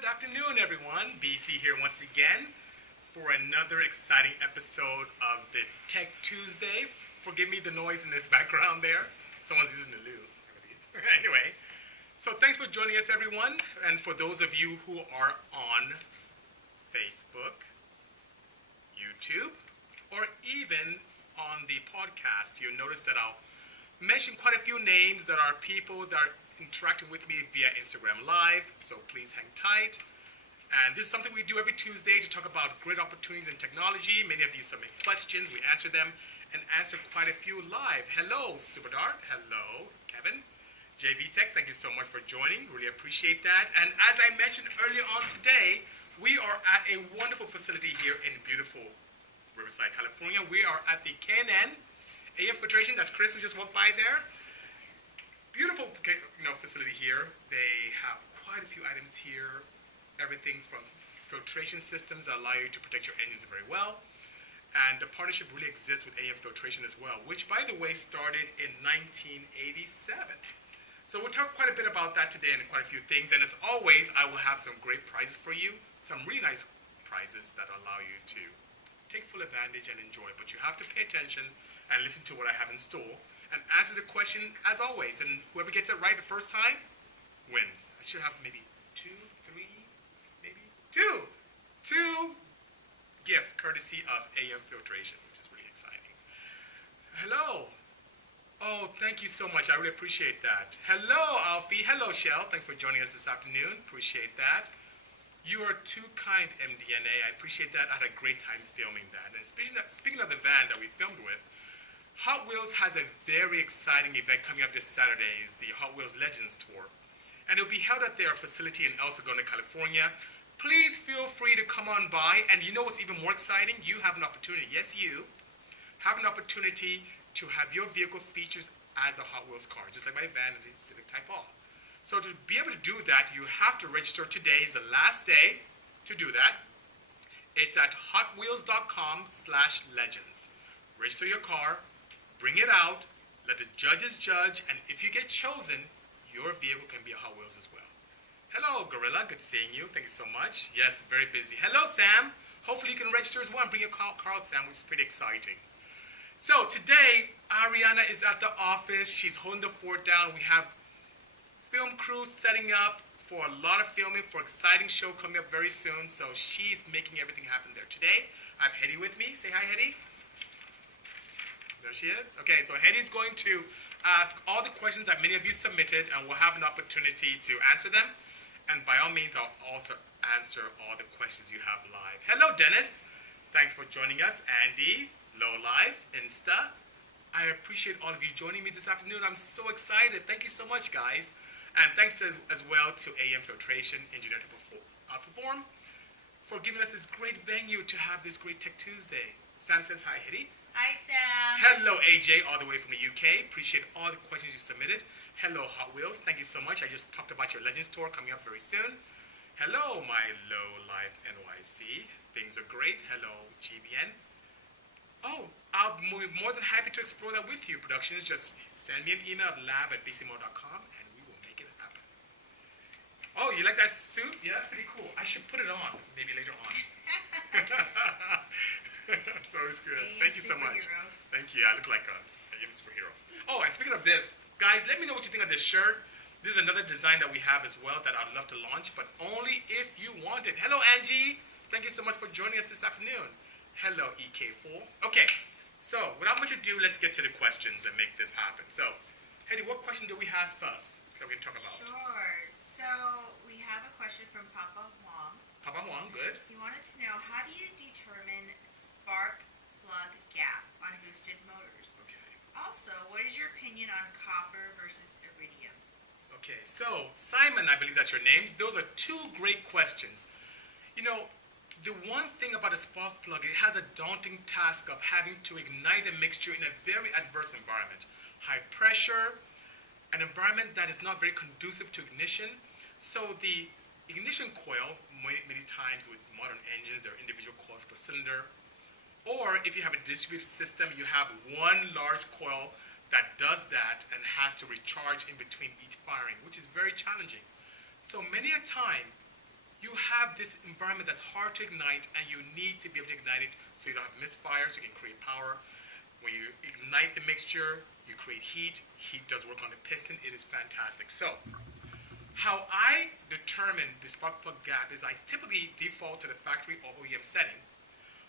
Good afternoon, everyone. Bisi here once again for another exciting episode of the Tech Tuesday. Forgive me the noise in the background there. Someone's using the loo, I believe. Anyway, so thanks for joining us, everyone. And for those of you who are on Facebook, YouTube, or even on the podcast, you'll notice that I'll mention quite a few names that are people that are interacting with me via Instagram Live, so please hang tight. And this is something we do every Tuesday to talk about great opportunities in technology. Many of you submit questions, we answer them, and answer quite a few live. Hello, Superdart. Hello, Kevin. JV Tech, thank you so much for joining. Really appreciate that. And as I mentioned earlier on today, we are at a wonderful facility here in beautiful Riverside, California. We are at the K&N AEM Filtration. That's Chris who just walked by there. Beautiful facility here. They have quite a few items here. Everything from filtration systems that allow you to protect your engines very well. And the partnership really exists with AEM Filtration as well, which, by the way, started in 1987. So we'll talk quite a bit about that today and quite a few things. And as always, I will have some great prizes for you, some really nice prizes that allow you to take full advantage and enjoy. But you have to pay attention and listen to what I have in store and answer the question as always. And whoever gets it right the first time wins. I should have maybe two gifts courtesy of AEM Filtration, which is really exciting. Hello. Oh, thank you so much. I really appreciate that. Hello, Alfie. Hello, Shell. Thanks for joining us this afternoon. Appreciate that. You are too kind, MDNA. I appreciate that. I had a great time filming that. And speaking of the van that we filmed with, Hot Wheels has a very exciting event coming up this Saturday. It's the Hot Wheels Legends Tour. And it will be held at their facility in El Segundo, California. Please feel free to come on by. And you know what's even more exciting? You have an opportunity, yes, you have an opportunity to have your vehicle featured as a Hot Wheels car, just like my van and the Civic Type R. So to be able to do that, you have to register. Today is the last day to do that. It's at hotwheels.com/legends. Register your car, bring it out, let the judges judge, and if you get chosen, your vehicle can be a Hot Wheels as well. Hello, Gorilla. Good seeing you. Thank you so much. Yes, very busy. Hello, Sam. Hopefully you can register as well and bring your car out, Sam, which is pretty exciting. So today, Ariana is at the office. She's holding the fort down. We have film crew setting up for a lot of filming for an exciting show coming up very soon. So she's making everything happen there today. I have Hetty with me. Say hi, Hetty. There she is. Okay, so Hetty's going to ask all the questions that many of you submitted, and we'll have an opportunity to answer them. And by all means, I'll also answer all the questions you have live. Hello, Dennis. Thanks for joining us. Andy, Low Life, Insta. I appreciate all of you joining me this afternoon. I'm so excited. Thank you so much, guys. And thanks as well to AEM Filtration, Engineer to Outperform, for giving us this great venue to have this great Tech Tuesday. Sam says hi, Hetty. Hi, Sam. Hello, AJ, all the way from the UK. Appreciate all the questions you submitted. Hello, Hot Wheels. Thank you so much. I just talked about your Legends Tour coming up very soon. Hello, my Low Life NYC. Things are great. Hello, GVN. Oh, I'll be more than happy to explore that with you. Productions, just send me an email at lab@bisimoto.com and we will make it happen. Oh, you like that suit? Yeah, that's pretty cool. I should put it on, maybe later on. So it's good. Thank you so much. Thank you. I look like a young superhero. Oh, and speaking of this, guys, let me know what you think of this shirt. This is another design that we have as well that I'd love to launch, but only if you want it. Hello, Angie. Thank you so much for joining us this afternoon. Hello, EK4. Okay, so without much ado, let's get to the questions and make this happen. So, Hetty, what question do we have first that we can talk about? Sure. So we have a question from Papa Huang. Papa Huang, good. He wanted to know, how do you determine spark plug gap on boosted motors? Okay. Also, what is your opinion on copper versus iridium? Okay, so Simon, I believe that's your name. Those are two great questions. You know, the one thing about a spark plug, it has a daunting task of having to ignite a mixture in a very adverse environment. High pressure, an environment that is not very conducive to ignition. So the ignition coil, many times with modern engines, there are individual coils per cylinder. Or if you have a distributed system, you have one large coil that does that and has to recharge in between each firing, which is very challenging. So many a time, you have this environment that's hard to ignite, and you need to be able to ignite it so you don't have misfires, so you can create power. When you ignite the mixture, you create heat. Heat does work on the piston. It is fantastic. So how I determine the spark plug gap is I typically default to the factory or OEM setting,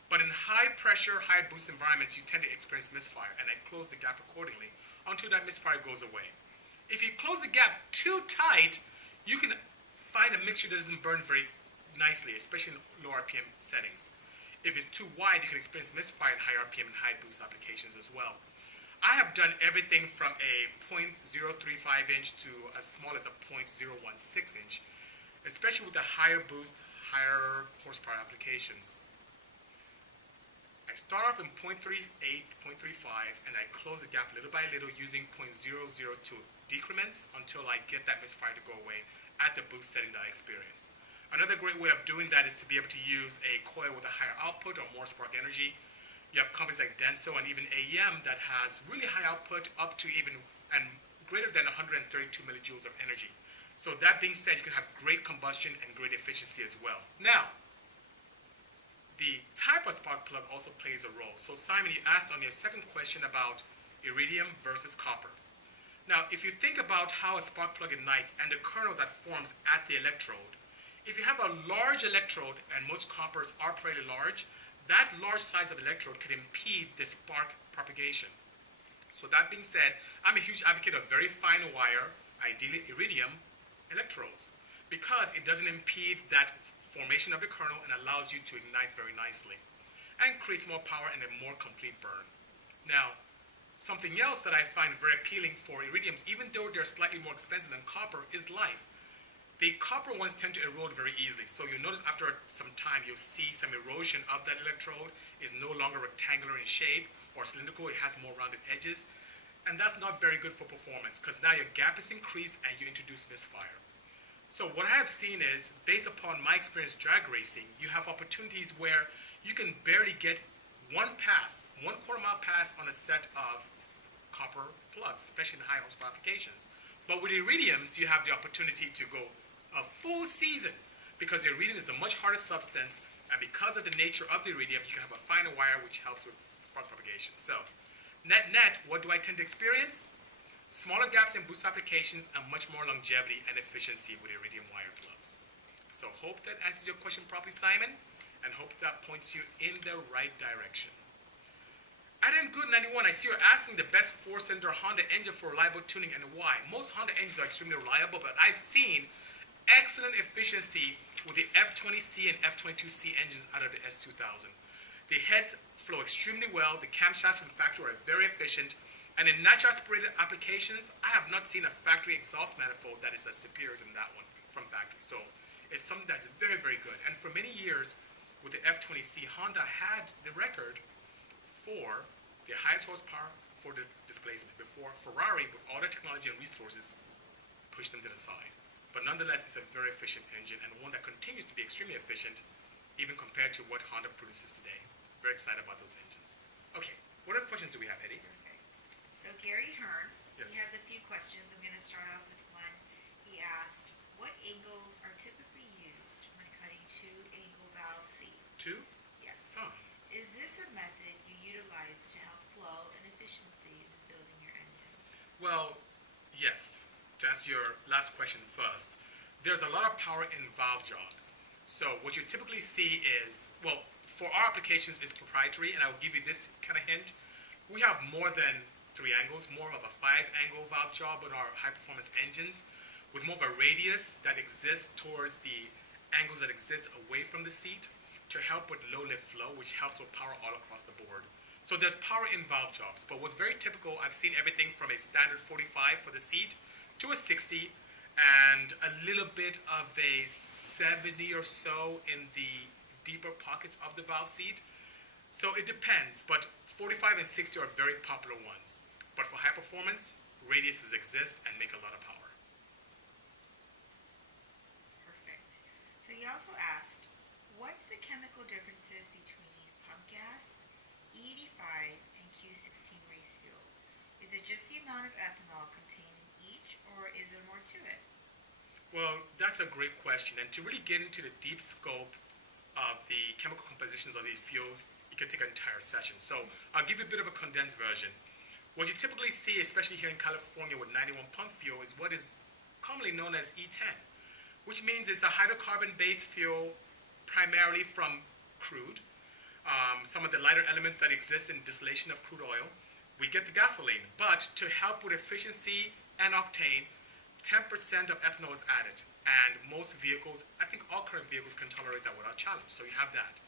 but in high pressure, high boost environments, you tend to experience misfire, and I close the gap accordingly until that misfire goes away. If you close the gap too tight, you can find a mixture that doesn't burn very nicely, especially in low RPM settings. If it's too wide, you can experience misfire in high RPM and high boost applications as well. I have done everything from a 0.035 inch to as small as a 0.016 inch, especially with the higher boost, higher horsepower applications. I start off in 0.38, 0.35, and I close the gap little by little using 0.002 decrements until I get that misfire to go away at the boost setting that I experience. Another great way of doing that is to be able to use a coil with a higher output or more spark energy. You have companies like Denso and even AEM that has really high output up to even and greater than 132 millijoules of energy. So that being said, you can have great combustion and great efficiency as well. Now, the type of spark plug also plays a role. So Simon, you asked on your second question about iridium versus copper. Now, if you think about how a spark plug ignites and the kernel that forms at the electrode, if you have a large electrode, and most coppers are fairly large, that large size of electrode could impede the spark propagation. So that being said, I'm a huge advocate of very fine wire, ideally iridium, electrodes, because it doesn't impede that formation of the kernel and allows you to ignite very nicely and creates more power and a more complete burn. Now, something else that I find very appealing for iridiums, even though they're slightly more expensive than copper, is life. The copper ones tend to erode very easily. So you'll notice after some time, you'll see some erosion of that electrode. Is no longer rectangular in shape or cylindrical. It has more rounded edges. And that's not very good for performance because now your gap is increased and you introduce misfire. So what I have seen is, based upon my experience drag racing, you have opportunities where you can barely get one pass, 1/4 mile pass on a set of copper plugs, especially in high horsepower applications. But with iridiums, you have the opportunity to go a full season because the iridium is a much harder substance, and because of the nature of the iridium, you can have a finer wire which helps with spark propagation. So, net, what do I tend to experience? Smaller gaps in boost applications and much more longevity and efficiency with iridium wire plugs. So hope that answers your question properly, Simon, and hope that points you in the right direction. Adam Good 91, I see you're asking the best 4-cylinder Honda engine for reliable tuning and why. Most Honda engines are extremely reliable, but I've seen excellent efficiency with the F20C and F22C engines out of the S2000. The heads flow extremely well, the camshafts from factory are very efficient, and in natural aspirated applications, I have not seen a factory exhaust manifold that is as superior than that one from factory. So it's something that's very, very good. And for many years, with the F20C, Honda had the record for the highest horsepower for the displacement before Ferrari, with all their technology and resources, pushed them to the side. But nonetheless, it's a very efficient engine and one that continues to be extremely efficient even compared to what Honda produces today. Very excited about those engines. Okay, what other questions do we have, Eddie? Perfect. So Gary Hearn, Yes. he has a few questions. I'm going to start off with one. He asked, what angles are typically used when cutting 2-angle valve C? 2? Yes. Huh. Is this a method you utilize to help flow and efficiency in building your engine? Well, yes. To answer your last question first, there's a lot of power in valve jobs. So what you typically see is, well, for our applications, it's proprietary, and I'll give you this kind of hint. We have more than 3 angles, more of a 5-angle valve job on our high-performance engines, with more of a radius that exists towards the angles that exist away from the seat to help with low lift flow, which helps with power all across the board. So there's power in valve jobs, but what's very typical, I've seen everything from a standard 45 for the seat to a 60, and a little bit of a 70 or so in the deeper pockets of the valve seat. So it depends, but 45 and 60 are very popular ones. But for high performance, radiuses exist and make a lot of power. Perfect. So he also asked, what's the chemical differences between pump gas, E85, and Q16 race fuel? Is it just the amount of ethanol contained in each, or is there more to it? Well, that's a great question. And to really get into the deep scope of the chemical compositions of these fuels, it can take an entire session. So I'll give you a bit of a condensed version. What you typically see, especially here in California with 91 pump fuel, is what is commonly known as E10, which means it's a hydrocarbon-based fuel primarily from crude. Some of the lighter elements that exist in distillation of crude oil, we get the gasoline. But to help with efficiency and octane, 10% of ethanol is added. And most vehicles, I think all current vehicles can tolerate that without challenge. So you have that.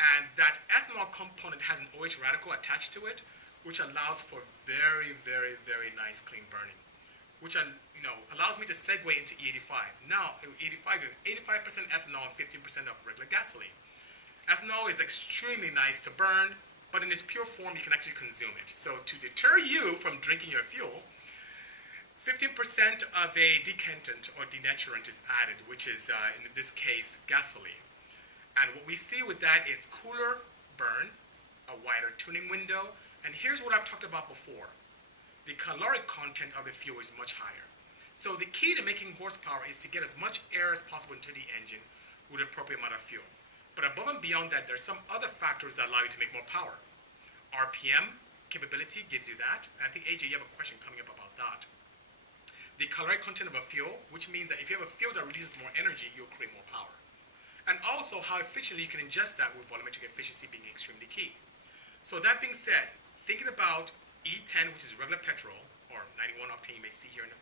And that ethanol component has an OH radical attached to it, which allows for very, very, very nice clean burning, which allows me to segue into E85. Now, E85, you have 85% ethanol and 15% of regular gasoline. Ethanol is extremely nice to burn, but in its pure form, you can actually consume it. So to deter you from drinking your fuel, 15% of a decantant or denaturant is added, which is, in this case, gasoline. And what we see with that is cooler burn, a wider tuning window, and here's what I've talked about before. The caloric content of the fuel is much higher. So the key to making horsepower is to get as much air as possible into the engine with the appropriate amount of fuel. But above and beyond that, there's some other factors that allow you to make more power. RPM capability gives you that. And I think, AJ, you have a question coming up about that. The caloric content of a fuel, which means that if you have a fuel that releases more energy, you'll create more power. And also how efficiently you can ingest that, with volumetric efficiency being extremely key. So that being said, thinking about E10, which is regular petrol, or 91 octane you may see here in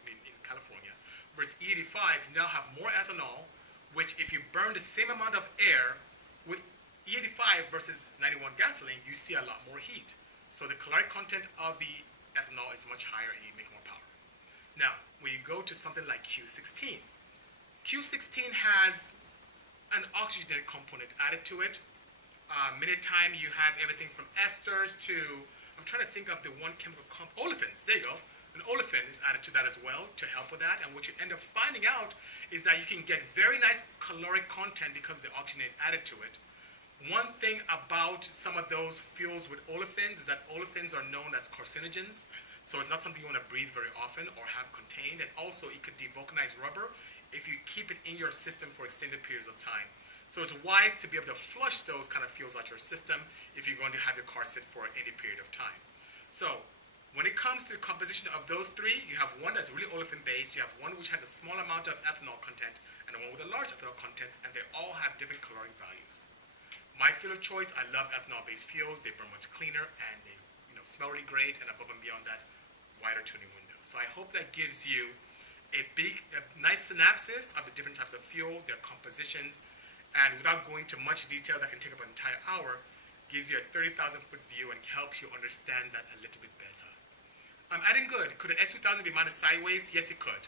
California, versus E85, you now have more ethanol, which if you burn the same amount of air with E85 versus 91 gasoline, you see a lot more heat. So the caloric content of the ethanol is much higher and you make more power. Now, when you go to something like Q16, Q16 has an oxygen component added to it. Many times you have everything from esters to, I'm trying to think of the one chemical olefins, there you go. An olefin is added to that as well to help with that. And what you end up finding out is that you can get very nice caloric content because the oxygen is added to it. One thing about some of those fuels with olefins is that olefins are known as carcinogens. So it's not something you want to breathe very often or have contained. And also it could devulcanize rubber if you keep it in your system for extended periods of time. So it's wise to be able to flush those kind of fuels out your system if you're going to have your car sit for any period of time. So when it comes to the composition of those three, you have one that's really olefin-based, you have one which has a small amount of ethanol content, and one with a large ethanol content, and they all have different caloric values. My fuel of choice, I love ethanol-based fuels. They burn much cleaner, and they smell really great, and above and beyond that, wider tuning window. So I hope that gives you a nice synopsis of the different types of fuel, their compositions, and without going to much detail that can take up an entire hour, gives you a 30,000-foot view and helps you understand that a little bit better. Adding good, could an S2000 be mounted sideways? Yes, it could.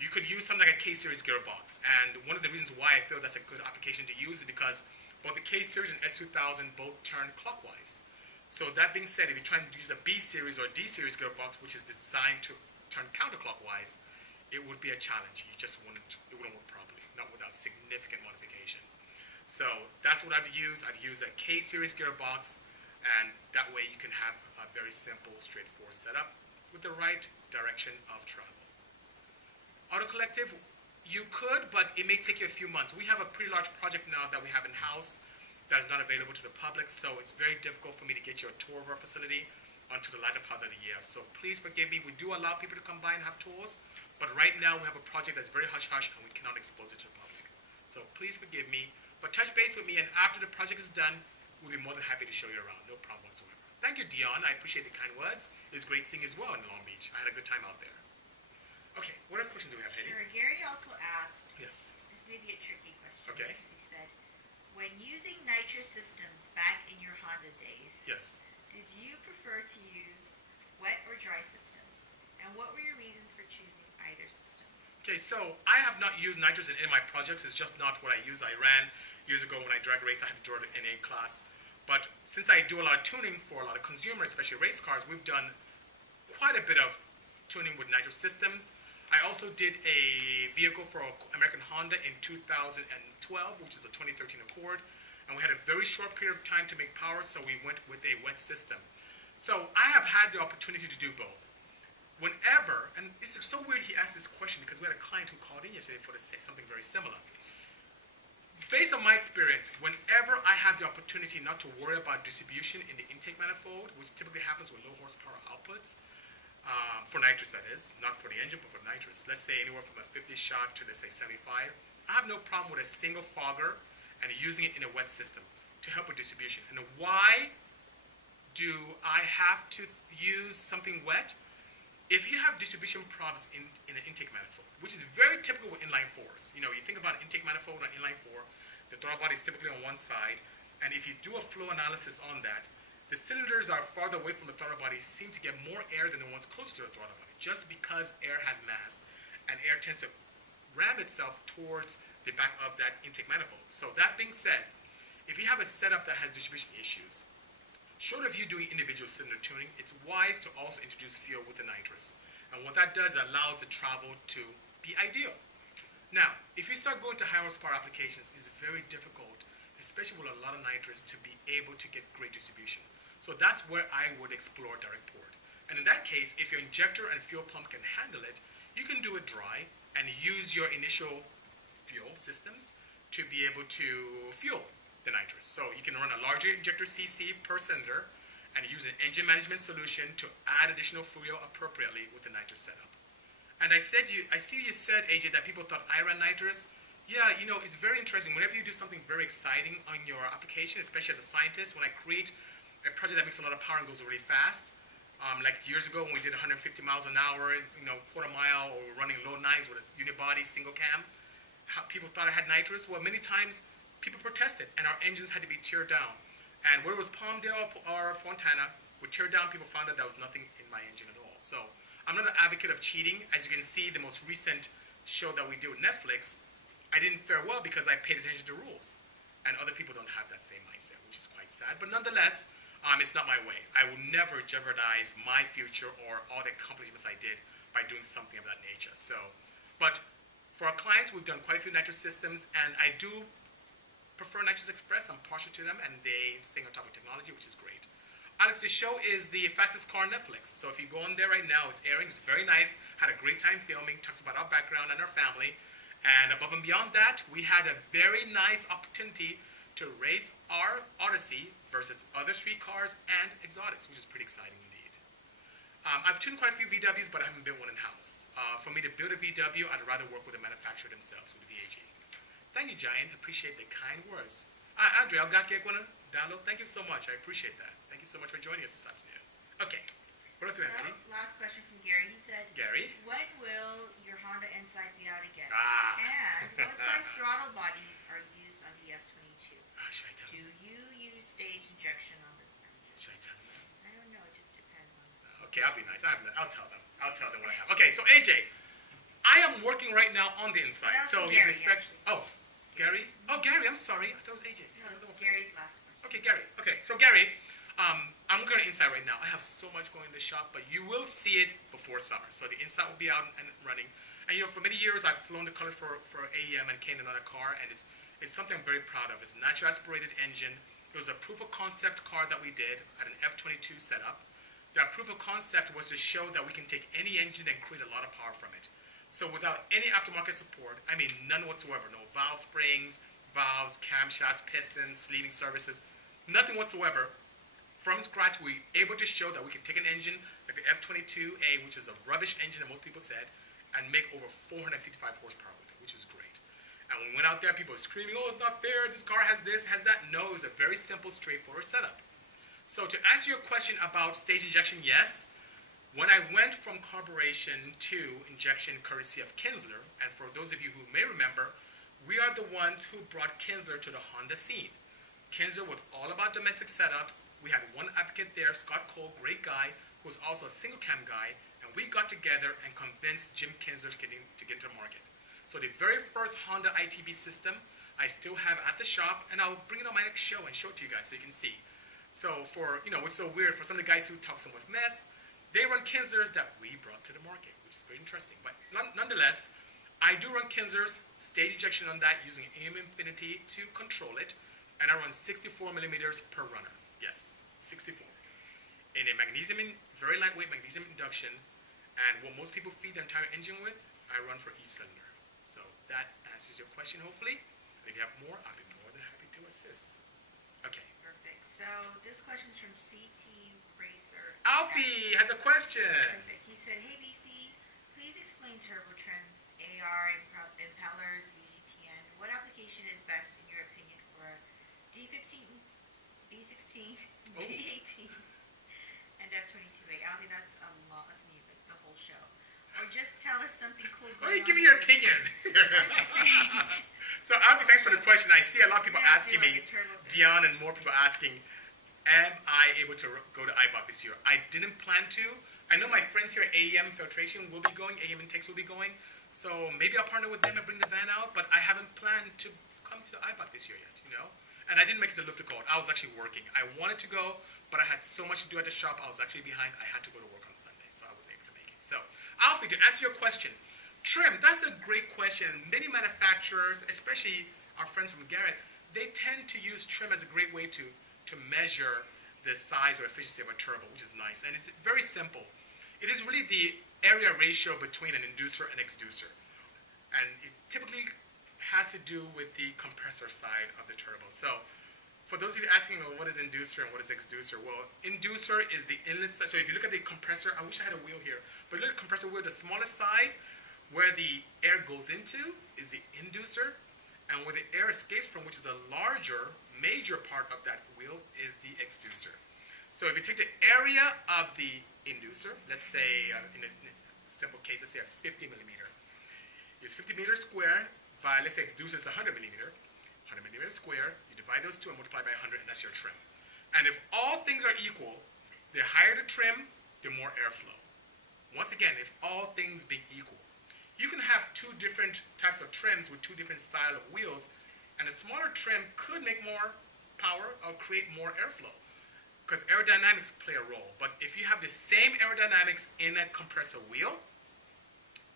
You could use something like a K-series gearbox, and one of the reasons why I feel that's a good application to use is because both the K-series and S2000 both turn clockwise. So that being said, if you're trying to use a B-series or D-series gearbox, which is designed to turn counterclockwise, it would be a challenge. It wouldn't work properly, not without significant modification. So that's what I'd use. I'd use a K-series gearbox, and that way you can have a very simple, straightforward setup with the right direction of travel. Auto collective, you could, but it may take you a few months. We have a pretty large project now that we have in-house that is not available to the public, so it's very difficult for me to get you a tour of our facility until the latter part of the year. So please forgive me. We do allow people to come by and have tours, but right now we have a project that's very hush-hush and we cannot expose it to the public. So please forgive me, but touch base with me, and after the project is done, we'll be more than happy to show you around. No problem whatsoever. Thank you, Dion. I appreciate the kind words. It was great seeing you as well in Long Beach. I had a good time out there. Okay, what other questions do we have, Heidi? Sure. Gary also asked, Yes. this may be a tricky question. Okay. Because he said, when using nitrous systems back in your Honda days, Yes. did you prefer to use wet or dry systems? And what were your reasons for choosing either system? Okay, so I have not used nitrous in any of my projects. It's just not what I use. I ran years ago when I drag raced. I had to draw the NA class. But since I do a lot of tuning for a lot of consumers, especially race cars, we've done quite a bit of tuning with nitrous systems. I also did a vehicle for American Honda in 2012, which is a 2013 Accord. And we had a very short period of time to make power, so we went with a wet system. So I have had the opportunity to do both. whenever, and it's so weird he asked this question because we had a client who called in yesterday for something very similar. Based on my experience, whenever I have the opportunity not to worry about distribution in the intake manifold, which typically happens with low horsepower outputs, for nitrous that is, not for the engine, but for nitrous. Let's say anywhere from a 50 shot to, let's say, 75. I have no problem with a single fogger and using it in a wet system to help with distribution. And why do I have to use something wet? If you have distribution problems in an intake manifold, which is very typical with inline fours. You know, you think about an intake manifold on inline four, the throttle body is typically on one side, and if you do a flow analysis on that, the cylinders that are farther away from the throttle body seem to get more air than the ones closer to the throttle body, just because air has mass, and air tends to ram itself towards the back of that intake manifold. So that being said, if you have a setup that has distribution issues, short of you doing individual cylinder tuning, it's wise to also introduce fuel with the nitrous. And what that does, it allows the travel to be ideal. Now, if you start going to high horsepower applications, it's very difficult, especially with a lot of nitrous, to be able to get great distribution. So that's where I would explore direct port. And in that case, if your injector and fuel pump can handle it, you can do it dry and use your initial fuel systems to be able to fuel the nitrous. So you can run a larger injector CC per cylinder and use an engine management solution to add additional fuel appropriately with the nitrous setup. And I see you said, AJ, that people thought I ran nitrous. Yeah, you know, it's very interesting. Whenever you do something very exciting on your application, especially as a scientist, when I create a project that makes a lot of power and goes really fast, like years ago when we did 150 miles an hour, you know, quarter mile, or running low nines with a unibody single cam, people thought I had nitrous. Well, many times people protested, and our engines had to be teared down. And where it was Palmdale or Fontana, we tear down, people found out there was nothing in my engine at all. So I'm not an advocate of cheating. As you can see, the most recent show that we did with Netflix, I didn't fare well because I paid attention to rules. And other people don't have that same mindset, which is quite sad. But nonetheless, it's not my way. I will never jeopardize my future or all the accomplishments I did by doing something of that nature. So, but for our clients, we've done quite a few nitrous systems, and I do prefer Nitrous Express. I'm partial to them, and they stay on top of technology, which is great. Alex, the show is the fastest car on Netflix. So if you go on there right now, it's airing. It's very nice. Had a great time filming. Talks about our background and our family. And above and beyond that, we had a very nice opportunity to race our Odyssey versus other street cars and exotics, which is pretty exciting indeed. I've tuned quite a few VWs, but I haven't built one in-house. For me to build a VW, I'd rather work with the manufacturer themselves, with the VAG. Thank you, Giant. Appreciate the kind words. Andre, I'll get one download. Thank you so much. I appreciate that. Thank you so much for joining us this afternoon. Okay. What else do we have, Annie? Last question from Gary. He said, Gary? when will your Honda Insight be out again? Ah. And what size throttle bodies are used on the F-22? Should I tell Do you use stage injection on this engine? Should I tell them? I don't know. It just depends on Okay, I'll be nice. I'll tell them. I'll tell them what I have. Okay, so AJ, I am working right now on the Insight. That's So you Gary, can expect. actually. Oh, Gary? Oh, Gary, I'm sorry. I thought it was AJ. No, it's Gary's last question. Okay, Gary. Okay, so Gary, I'm going to Insight right now. I have so much going in the shop, but you will see it before summer. So the Insight will be out and running. And you know, for many years, I've flown the colors for AEM and Kane another car, and it's something I'm very proud of. It's a natural aspirated engine. It was a proof of concept car that we did at an F-22 setup. That proof of concept was to show that we can take any engine and create a lot of power from it. So without any aftermarket support, I mean none whatsoever, no valve springs, valves, camshafts, pistons, sleeving services, nothing whatsoever. From scratch, we were able to show that we can take an engine like the F-22A, which is a rubbish engine that most people said, and make over 455 horsepower with it, which is great. And when we went out there, people were screaming, oh, it's not fair, this car has this, has that. No, it was a very simple, straightforward setup. So to answer your question about stage injection, yes. When I went from carburation to injection courtesy of Kinsler, and for those of you who may remember, we are the ones who brought Kinsler to the Honda scene. Kinsler was all about domestic setups. We had one advocate there, Scott Cole, great guy, who was also a single cam guy, and we got together and convinced Jim Kinsler to get to the market. So the very first Honda ITB system, I still have at the shop, and I'll bring it on my next show and show it to you guys so you can see. So for, you know, what's so weird, for some of the guys who talk so much mess, they run Kinslers that we brought to the market, which is very interesting. But nonetheless, I do run Kinslers, stage injection on that using AEM Infinity to control it, and I run 64 millimeters per runner. Yes, 64. In a magnesium, very lightweight magnesium induction, And what most people feed the entire engine with, I run for each cylinder. So that answers your question, hopefully. And if you have more, I'll be more than happy to assist. Okay. Perfect. So this question's from CT Racer. Alfie has a question. Perfect. He said, hey BC, please explain turbo trims, AR, impellers, VGTN. What application is best in your opinion for a D15, B16, Oh. B18, and F22A? Alfie, that's a lot. That's me, like the whole show. Or just tell us something cool. Why don't you give me your opinion? So Alfie, thanks for the question. I see a lot of people asking me, Dion and more people asking, am I able to go to IBOT this year? I didn't plan to. I know my friends here at AEM Filtration will be going, AEM Intakes will be going, so maybe I'll partner with them and bring the van out, but I haven't planned to come to IBOT this year yet, you know? And I didn't make it to Luftercourt. I was actually working. I wanted to go, but I had so much to do at the shop, I was actually behind. I had to go to work on Sunday, so I was able to make it. So, Alfie, to answer your question, trim, that's a great question. Many manufacturers, especially our friends from Garrett, they tend to use trim as a great way to measure the size or efficiency of a turbo, which is nice. And it's very simple. It is really the area ratio between an inducer and exducer. And it typically has to do with the compressor side of the turbo. So for those of you asking, well, what is inducer and what is exducer? Well, inducer is the inlet side. So if you look at the compressor, I wish I had a wheel here, but look at the compressor wheel, the smallest side, where the air goes into is the inducer, and where the air escapes from, which is the larger, major part of that wheel, is the exducer. So if you take the area of the inducer, let's say in a simple case, let's say a 50 millimeter. It's 50 meters square, by, let's say exducer is 100 millimeter square, you divide those two and multiply by 100, and that's your trim. And if all things are equal, the higher the trim, the more airflow. Once again, if all things being equal, you can have two different types of trims with two different style of wheels, and a smaller trim could make more power or create more airflow, because aerodynamics play a role. But if you have the same aerodynamics in a compressor wheel,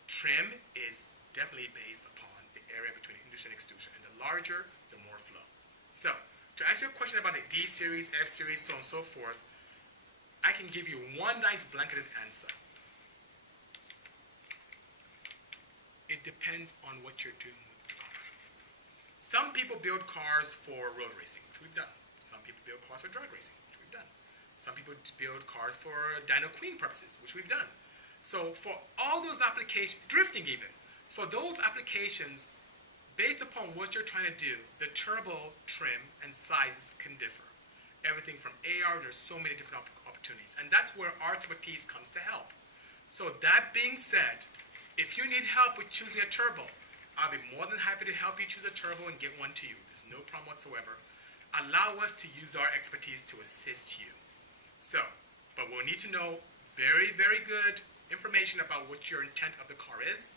trim is definitely based upon the area between inducer and exducer, and the larger, the more flow. So, to answer your question about the D series, F series, so on and so forth, I can give you one nice blanketed answer. It depends on what you're doing with the car. Some people build cars for road racing, which we've done. Some people build cars for drag racing, which we've done. Some people build cars for dyno queen purposes, which we've done. So for all those applications, drifting even, for those applications, based upon what you're trying to do, the turbo trim and sizes can differ. Everything from AR, there's so many different opportunities. And that's where our expertise comes to help. So that being said, if you need help with choosing a turbo, I'll be more than happy to help you choose a turbo and get one to you. There's no problem whatsoever. Allow us to use our expertise to assist you. So, but we'll need to know very, very good information about what your intent of the car is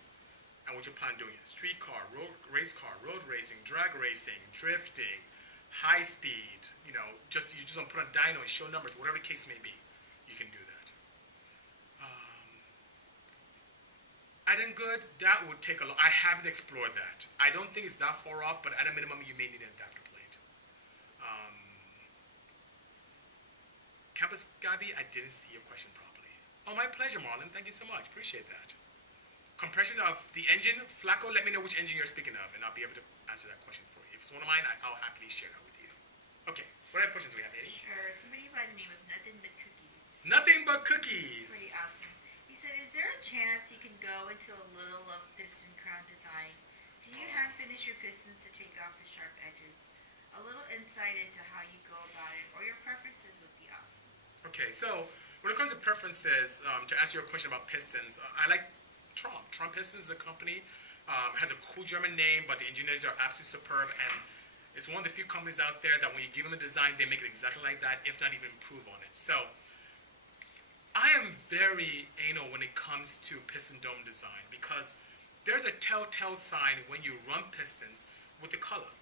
and what you plan on doing. Street car, road racing, drag racing, drifting, high speed, you just don't put on dyno and show numbers, whatever the case may be, you can do that. Item good, that would take a lot. I haven't explored that. I don't think it's that far off, but at a minimum, you may need an adapter plate. Campus Gabi, I didn't see your question properly. Oh, my pleasure, Marlon. Thank you so much. Appreciate that. Compression of the engine, Flacco, let me know which engine you're speaking of, and I'll be able to answer that question for you. If it's one of mine, I'll happily share that with you. Okay, what other questions do we have, Eddie? Sure. Somebody by the name of Nothing But Cookies. Nothing but cookies. Pretty awesome. He said, is there a chance you can go into a little of piston crown design? Do you hand finish your pistons to take off the sharp edges? A little insight into how you go about it or your preferences would be awesome. Okay, so when it comes to preferences, to answer your question about pistons, I like Trom. Trom Pistons is a company, has a cool German name, but the engineers are absolutely superb, and it's one of the few companies out there that when you give them the design, they make it exactly like that, if not even improve on it. So I am very anal when it comes to piston dome design, because there's a telltale sign when you run pistons with the color.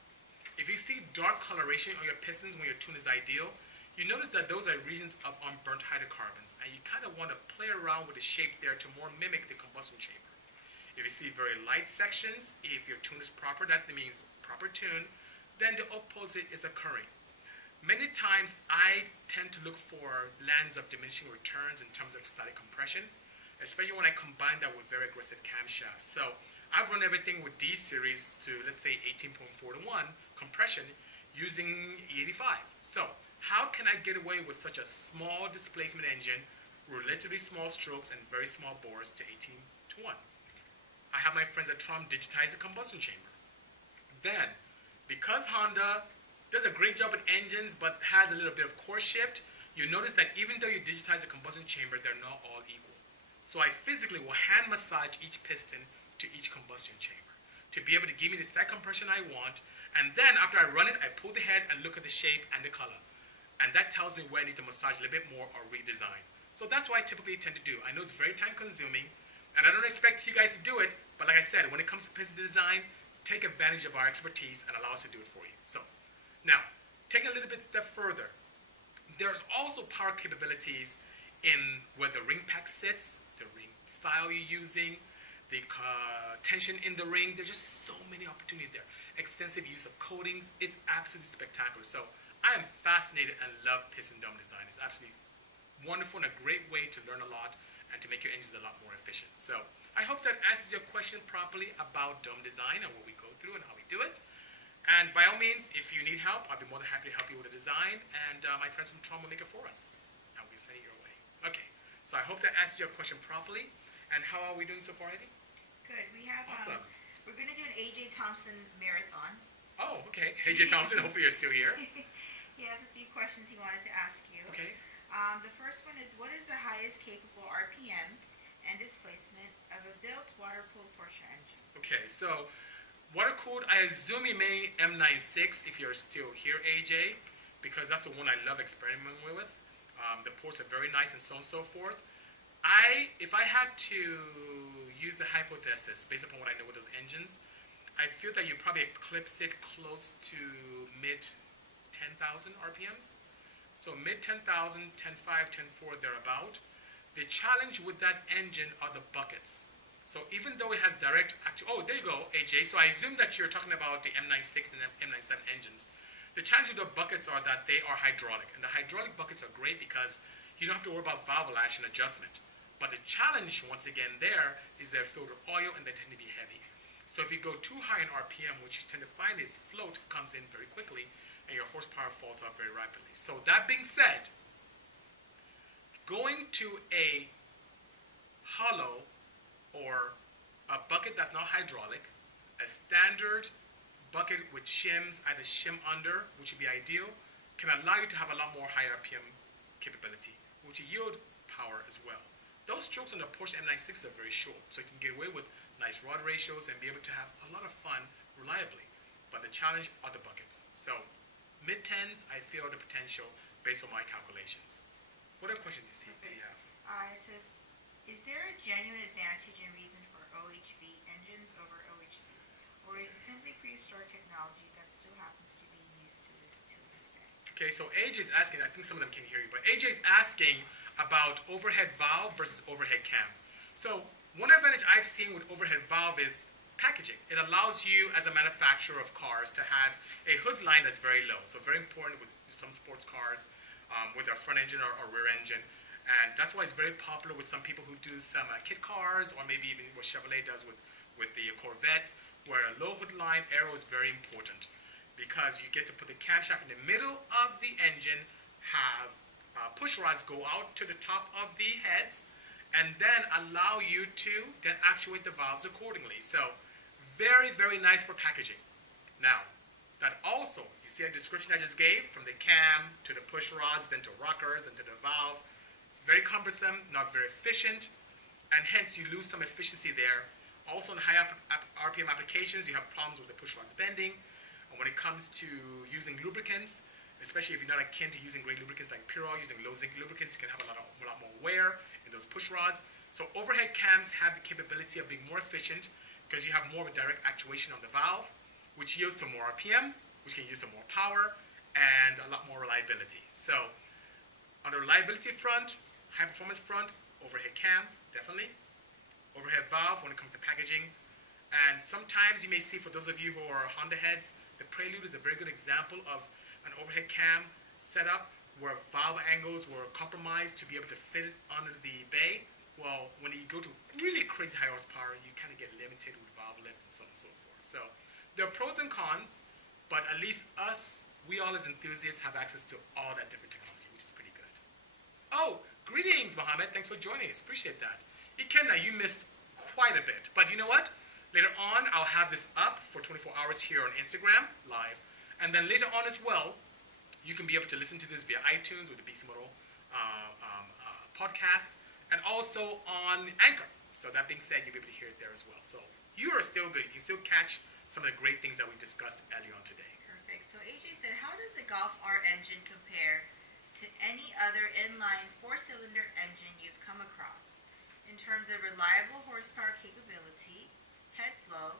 If you see dark coloration on your pistons when your tune is ideal, you notice that those are regions of unburnt hydrocarbons, and you kind of want to play around with the shape there to more mimic the combustion chamber. If you see very light sections, if your tune is proper, that means proper tune, then the opposite is occurring. Many times I tend to look for lands of diminishing returns in terms of static compression, especially when I combine that with very aggressive camshafts. So I've run everything with D series to, let's say, 18.4 to 1 compression using E85. So how can I get away with such a small displacement engine, relatively small strokes, and very small bores to 18 to 1? I have my friends at Trom digitize the combustion chamber. Then, because Honda does a great job with engines but has a little bit of core shift, you notice that even though you digitize the combustion chamber, they're not all equal. So I physically will hand massage each piston to each combustion chamber to be able to give me the stack compression I want. And then after I run it, I pull the head and look at the shape and the color. And that tells me where I need to massage a little bit more or redesign. So that's what I typically tend to do. I know it's very time consuming, and I don't expect you guys to do it, but like I said, when it comes to piston design, take advantage of our expertise and allow us to do it for you. So now, taking a little bit step further, there's also power capabilities in where the ring pack sits, the ring style you're using, the tension in the ring. There's just so many opportunities there. Extensive use of coatings. It's absolutely spectacular. So I am fascinated and love piston dome design. It's absolutely wonderful and a great way to learn a lot and to make your engines a lot more efficient. So I hope that answers your question properly about dome design and what we go through and how we do it. And by all means, if you need help, I'll be more than happy to help you with the design, and my friends from Trom will make it for us, and we'll send it your way. Okay, so I hope that answers your question properly. And how are we doing so far, Eddie? Good. We have, Awesome. We're going to do an AJ Thompson marathon. Oh, okay. AJ Thompson, hopefully you're still here. He has a few questions he wanted to ask you. Okay. The first one is, what is the highest capable RPM and displacement of a built water-cooled Porsche engine? Okay, so water-cooled, I assume you may M96 if you're still here, AJ, because that's the one I love experimenting with. The ports are very nice and so on and so forth. If I had to use a hypothesis based upon what I know with those engines, I feel that you probably eclipse it close to mid 10,000 RPMs. So mid 10,000, 10.5, 10.4, thereabout. The challenge with that engine are the buckets. So even though it has direct oh, there you go, AJ. So I assume that you're talking about the M96 and M97 engines. The challenge with the buckets are that they are hydraulic. And the hydraulic buckets are great because you don't have to worry about valve lash and adjustment. But the challenge, once again, there is they're filled with oil and they tend to be heavy. So if you go too high in RPM, what you tend to find is float comes in very quickly and your horsepower falls off very rapidly. So that being said, going to a hollow or a bucket that's not hydraulic, a standard bucket with shims, either shim under, which would be ideal, can allow you to have a lot more high RPM capability, which yield power as well. Those strokes on the Porsche M96 are very short, so you can get away with nice rod ratios and be able to have a lot of fun reliably. But the challenge are the buckets. So mid-10s, I feel the potential based on my calculations. What other questions do you have? It says, is there a genuine advantage and reason for OHV engines over OHC? Or is it simply prehistoric technology that still happens to be used to this day? Okay, so AJ is asking, I think some of them can hear you, but AJ is asking about overhead valve versus overhead cam. So one advantage I've seen with overhead valve is packaging. It allows you as a manufacturer of cars to have a hood line that's very low. So very important with some sports cars with their front engine or rear engine. And that's why it's very popular with some people who do some kit cars, or maybe even what Chevrolet does with the Corvettes, where a low hood line aero is very important because you get to put the camshaft in the middle of the engine, have push rods go out to the top of the heads, and then allow you to then actuate the valves accordingly. So very, very nice for packaging. Now, that also, you see a description I just gave, from the cam to the push rods, then to rockers, then to the valve. It's very cumbersome, not very efficient, and hence you lose some efficiency there. Also in high RPM applications, you have problems with the push rods bending. And when it comes to using lubricants, especially if you're not akin to using great lubricants like Purell, using low zinc lubricants, you can have a lot more wear in those push rods. So overhead cams have the capability of being more efficient because you have more of a direct actuation on the valve, which yields to more RPM, which can use to more power, and a lot more reliability. So on the reliability front, high performance front, overhead cam, definitely. Overhead valve when it comes to packaging. And sometimes you may see, for those of you who are Honda heads, the Prelude is a very good example of an overhead cam setup where valve angles were compromised to be able to fit it under the bay. Well, when you go to really crazy high horsepower, you kind of get limited with valve lift and so on and so forth. So there are pros and cons, but at least us, we all as enthusiasts have access to all that different technology, which is pretty good. Oh, greetings, Mohammed. Thanks for joining us. Appreciate that. Ikenna, you missed quite a bit, but you know what? Later on, I'll have this up for 24 hours here on Instagram Live, and then later on as well, you can be able to listen to this via iTunes with the Bisimoto podcast, and also on Anchor. So that being said, you'll be able to hear it there as well. So you are still good. You can still catch some of the great things that we discussed earlier on today. Perfect. So AJ said, how does the Golf R engine compare to any other inline four-cylinder engine you've come across in terms of reliable horsepower capability, head flow,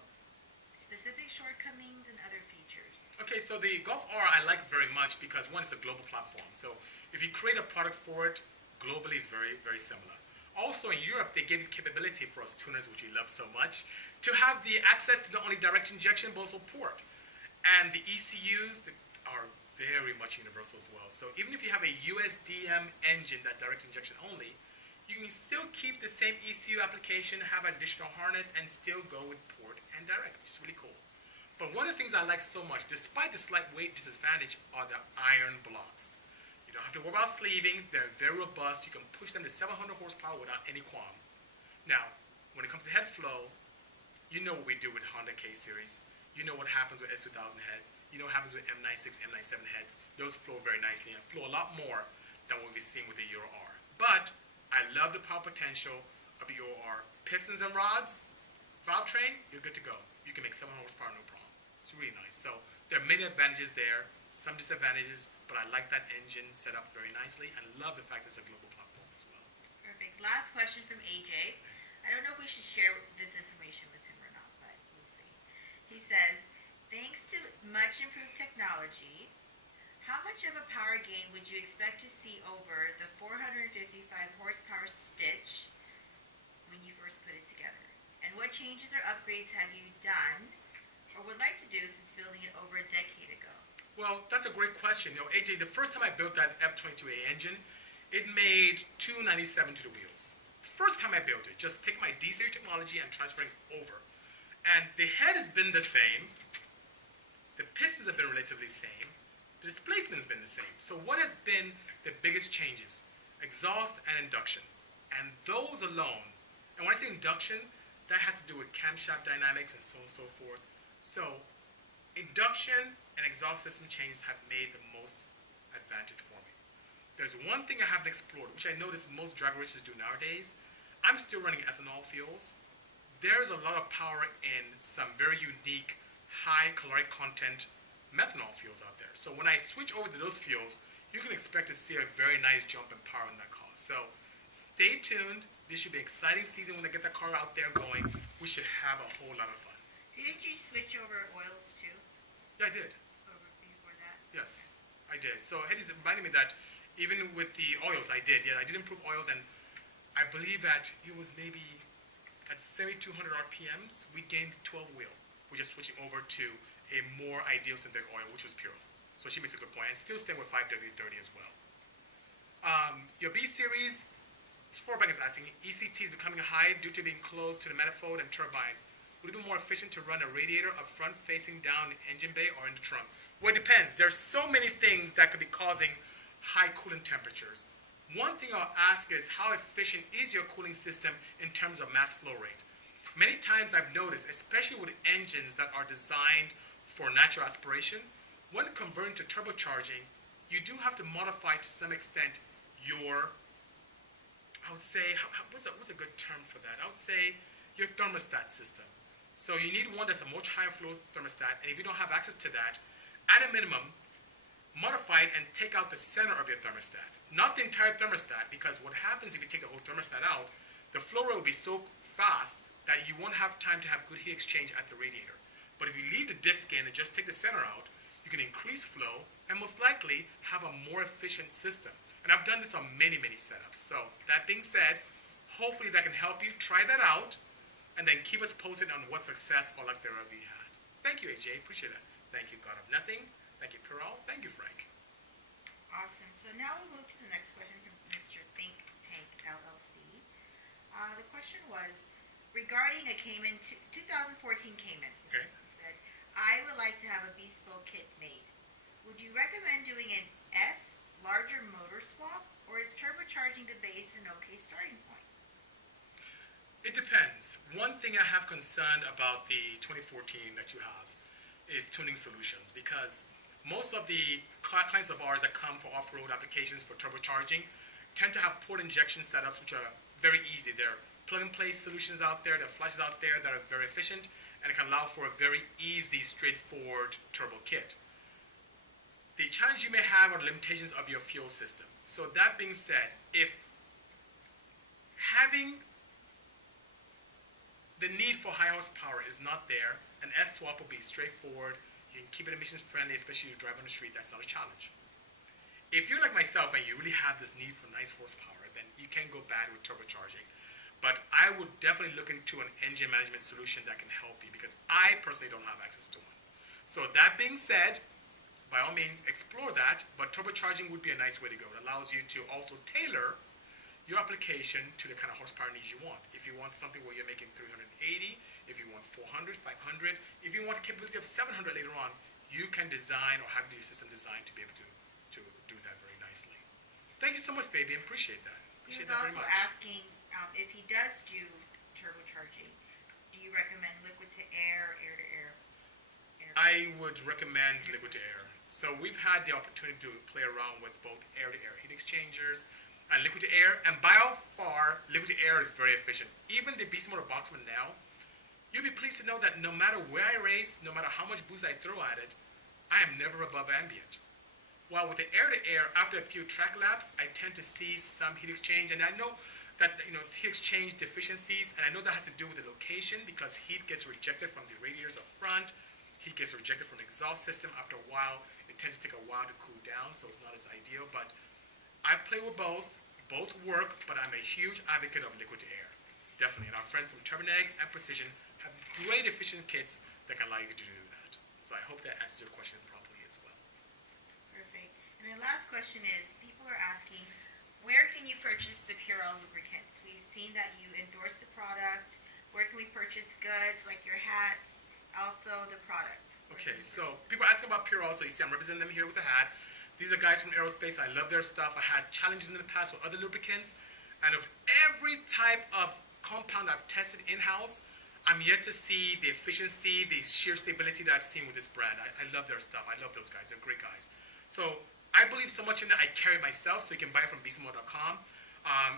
specific shortcomings, and other features? Okay, so the Golf R I like very much because one, it's a global platform. So if you create a product for it, globally is very, very similar. Also in Europe, they gave the capability for us tuners, which we love so much, to have the access to not only direct injection, but also port. And the ECUs are very much universal as well. So even if you have a USDM engine, that direct injection only, you can still keep the same ECU application, have an additional harness, and still go with port and direct, which is really cool. But one of the things I like so much, despite the slight weight disadvantage, are the iron blocks. You don't have to worry about sleeving. They're very robust. You can push them to 700 horsepower without any qualm. Now, when it comes to head flow, you know what we do with Honda K-Series. You know what happens with S2000 heads. You know what happens with M96, M97 heads. Those flow very nicely and flow a lot more than what we've seen with the Euro R. But I love the power potential of the Euro R. Pistons and rods, valve train, you're good to go. You can make 700 horsepower, no problem. It's really nice. So there are many advantages there, some disadvantages, but I like that engine set up very nicely and love the fact it's a global platform as well. Perfect. Last question from AJ. I don't know if we should share this information with him or not, but we'll see. He says, thanks to much improved technology, how much of a power gain would you expect to see over the 455 horsepower stitch when you first put it together? And what changes or upgrades have you done or would like to do since building it over a decade ago? Well, that's a great question. You know, AJ, the first time I built that F22A engine, it made 297 to the wheels. The first time I built it, just take my D-series technology and transferring over. And the head has been the same. The pistons have been relatively the same. The displacement has been the same. So what has been the biggest changes? Exhaust and induction. And those alone, and when I say induction, that has to do with camshaft dynamics and so on and so forth. So induction and exhaust system changes have made the most advantage for me. There's one thing I haven't explored, which I notice most drag racers do nowadays. I'm still running ethanol fuels. There's a lot of power in some very unique, high caloric content methanol fuels out there. So when I switch over to those fuels, you can expect to see a very nice jump in power in that car. So stay tuned. This should be an exciting season when I get that car out there going. We should have a whole lot of fun. Didn't you switch over oils too? Yeah, I did. Before that? Yes, I did. So Eddie's reminding me that even with the oils, I did. Yeah, I did improve oils, and I believe that it was maybe at 7,200 RPMs, we gained 12 wheel. We're just switching over to a more ideal synthetic oil, which was pure. So she makes a good point, and still staying with 5W30 as well. Your B series, Forbank is asking, ECT is becoming high due to being close to the manifold and turbine. Would it be more efficient to run a radiator up front facing down in the engine bay or in the trunk? Well, it depends. There's so many things that could be causing high coolant temperatures. One thing I'll ask is how efficient is your cooling system in terms of mass flow rate? Many times I've noticed, especially with engines that are designed for natural aspiration, when converting to turbocharging, you do have to modify to some extent your, I would say, what's a good term for that? I would say your thermostat system. So you need one that's a much higher flow thermostat, and if you don't have access to that, at a minimum, modify it and take out the center of your thermostat. Not the entire thermostat, because what happens if you take the whole thermostat out, the flow rate will be so fast that you won't have time to have good heat exchange at the radiator. But if you leave the disc in and just take the center out, you can increase flow and most likely have a more efficient system. And I've done this on many, many setups. So that being said, hopefully that can help you. Try that out and then keep us posted on what success or lack thereof you had. Thank you, AJ. Appreciate it. Thank you, God of Nothing. Thank you, Piral. Thank you, Frank. Awesome. So now we'll move to the next question from Mr. Think Tank LLC. The question was regarding a Cayman, 2014 Cayman. Okay. You said, I would like to have a bespoke kit made. Would you recommend doing an S, larger motor swap, or is turbocharging the base an okay starting point? It depends. One thing I have concern about the 2014 that you have is tuning solutions, because most of the clients of ours that come for off-road applications for turbocharging tend to have port injection setups which are very easy. There are plug-and-play solutions out there, there are flashes out there that are very efficient, and it can allow for a very easy, straightforward turbo kit. The challenge you may have are the limitations of your fuel system. So that being said, if having the need for high horsepower is not there, an S-swap will be straightforward. You can keep it emissions friendly, especially if you drive on the street. That's not a challenge. If you're like myself and you really have this need for nice horsepower, then you can go bad with turbocharging. But I would definitely look into an engine management solution that can help you, because I personally don't have access to one. So that being said, by all means, explore that, but turbocharging would be a nice way to go. It allows you to also tailor your application to the kind of horsepower needs you want. If you want something where you're making 380, if you want 400, 500, if you want the capability of 700 later on, you can design or have your system designed to be able to do that very nicely. Thank you so much, Fabian. Appreciate that. Appreciate that very much. He was also asking if he does do turbocharging, do you recommend liquid to air, air to air? I would recommend liquid to air. So we've had the opportunity to play around with both air to air heat exchangers and liquid to air, and by far, liquid to air is very efficient. Even the Bisimoto Boxman now, you'll be pleased to know that no matter where I race, no matter how much boost I throw at it, I am never above ambient. While with the air to air, after a few track laps, I tend to see some heat exchange, and I know that heat exchange deficiencies, and I know that has to do with the location, because heat gets rejected from the radiators up front, heat gets rejected from the exhaust system. After a while, it tends to take a while to cool down, so it's not as ideal. But I play with both work, but I'm a huge advocate of liquid to air, definitely. And our friends from Turbonetics and Precision have great efficient kits that can allow you to do that. So I hope that answers your question properly as well. Perfect. And the last question is, people are asking, where can you purchase the Purell lubricants? We've seen that you endorse the product. Where can we purchase goods like your hats, also the product? Okay, so people are asking about Purell, so you see I'm representing them here with a hat. These are guys from aerospace. I love their stuff. I had challenges in the past with other lubricants, and of every type of compound I've tested in-house, I'm yet to see the efficiency, the sheer stability that I've seen with this brand. I love their stuff. I love those guys. They're great guys. So I believe so much in that I carry it myself, so you can buy it from Bisimoto.com.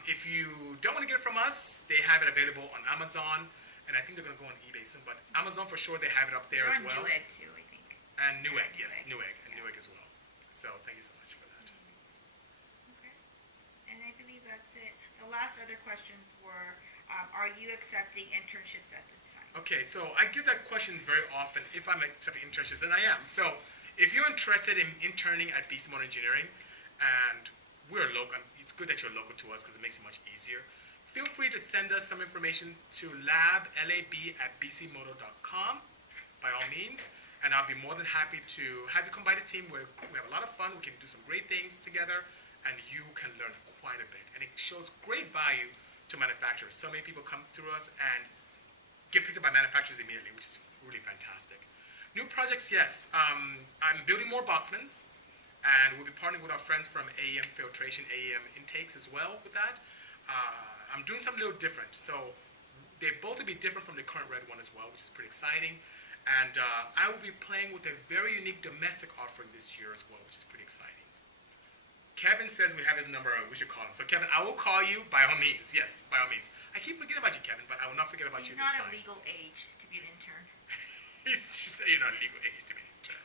If you don't want to get it from us, they have it available on Amazon, and I think they're going to go on eBay soon. But Amazon, for sure, they have it up there as well. And Newegg, too, I think. And Newegg, yes. Newegg as well. So thank you so much for that. Okay. And I believe that's it. The last other questions were, are you accepting internships at this time? Okay, so I get that question very often, if I'm accepting internships, and I am. So if you're interested in interning at Bisimoto Engineering, and we're local, it's good that you're local to us because it makes it much easier. Feel free to send us some information to lab@bisimoto.com, by all means. And I'll be more than happy to have you come by the team where we have a lot of fun. We can do some great things together, and you can learn quite a bit. And it shows great value to manufacturers. So many people come through us and get picked up by manufacturers immediately, which is really fantastic. New projects, yes. I'm building more Boxmans, and we'll be partnering with our friends from AEM Filtration, AEM Intakes as well with that. I'm doing something a little different. So they both will be different from the current red one as well, which is pretty exciting. And I will be playing with a very unique domestic offering this year as well, which is pretty exciting. Kevin says we have his number. We should call him. So, Kevin, I will call you by all means. Yes, by all means. I keep forgetting about you, Kevin, but I will not forget about you this time. He's not a legal age to be an intern. She said you're not legal age to be an intern.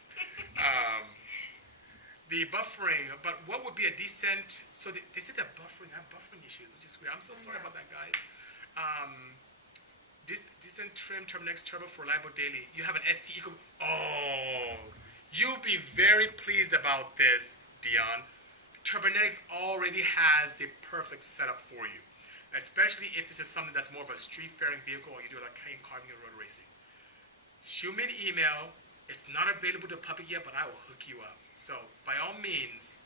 The buffering, but what would be a decent, so they said that buffering, I have buffering issues, which is weird. I'm so sorry about that, guys. Decent trim Turbonetics turbo for Lambo daily. You have an ST Eco. Oh, you'll be very pleased about this, Dion. Turbonetics already has the perfect setup for you, especially if this is something that's more of a street-faring vehicle or you do like cane carving and road racing. Shoot me an email. It's not available to the public yet, but I will hook you up. So, by all means,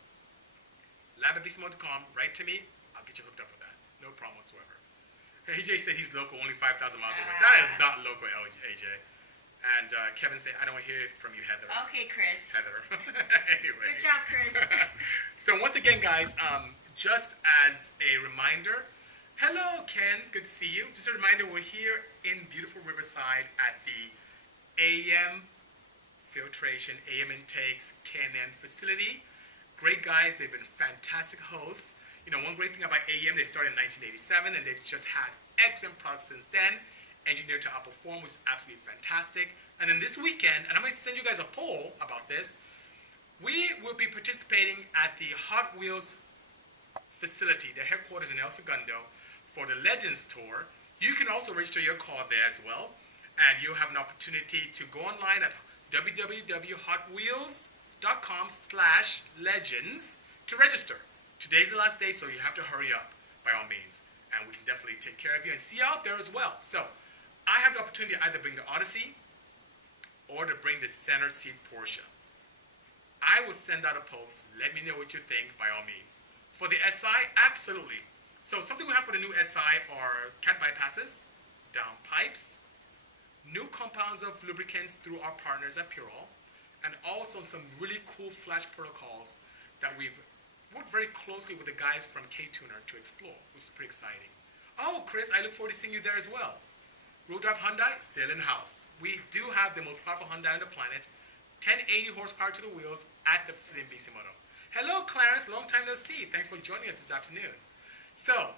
lab@bisimoto.com, write to me. I'll get you hooked up with that. No problem whatsoever. AJ said he's local, only 5,000 miles away. That is not local, AJ. And Kevin said, I don't hear it from you, Heather. Okay, Chris. Heather. Anyway. Good job, Chris. So once again, guys, just as a reminder, hello, Ken. Good to see you. Just a reminder, we're here in beautiful Riverside at the AEM Filtration, AEM Intakes, K&N facility. Great guys. They've been fantastic hosts. You know, one great thing about AEM, they started in 1987, and they've just had excellent products since then, engineered to outperform, which is absolutely fantastic. And then this weekend, and I'm going to send you guys a poll about this, we will be participating at the Hot Wheels facility, their headquarters in El Segundo, for the Legends Tour. You can also register your car there as well, and you'll have an opportunity to go online at www.hotwheels.com/legends to register. Today's the last day, so you have to hurry up by all means, and we can definitely take care of you and see you out there as well. So I have the opportunity to either bring the Odyssey or to bring the center seat Porsche. I will send out a post. Let me know what you think by all means. For the SI, absolutely. So something we have for the new SI are cat bypasses, down pipes, new compounds of lubricants through our partners at Purell, and also some really cool flash protocols that we've worked very closely with the guys from K-Tuner to explore, which is pretty exciting. Oh, Chris, I look forward to seeing you there as well. Real Drive Hyundai, still in-house. We do have the most powerful Hyundai on the planet, 1080 horsepower to the wheels at the facility in Bisimoto. Hello, Clarence, long time no see. Thanks for joining us this afternoon. So,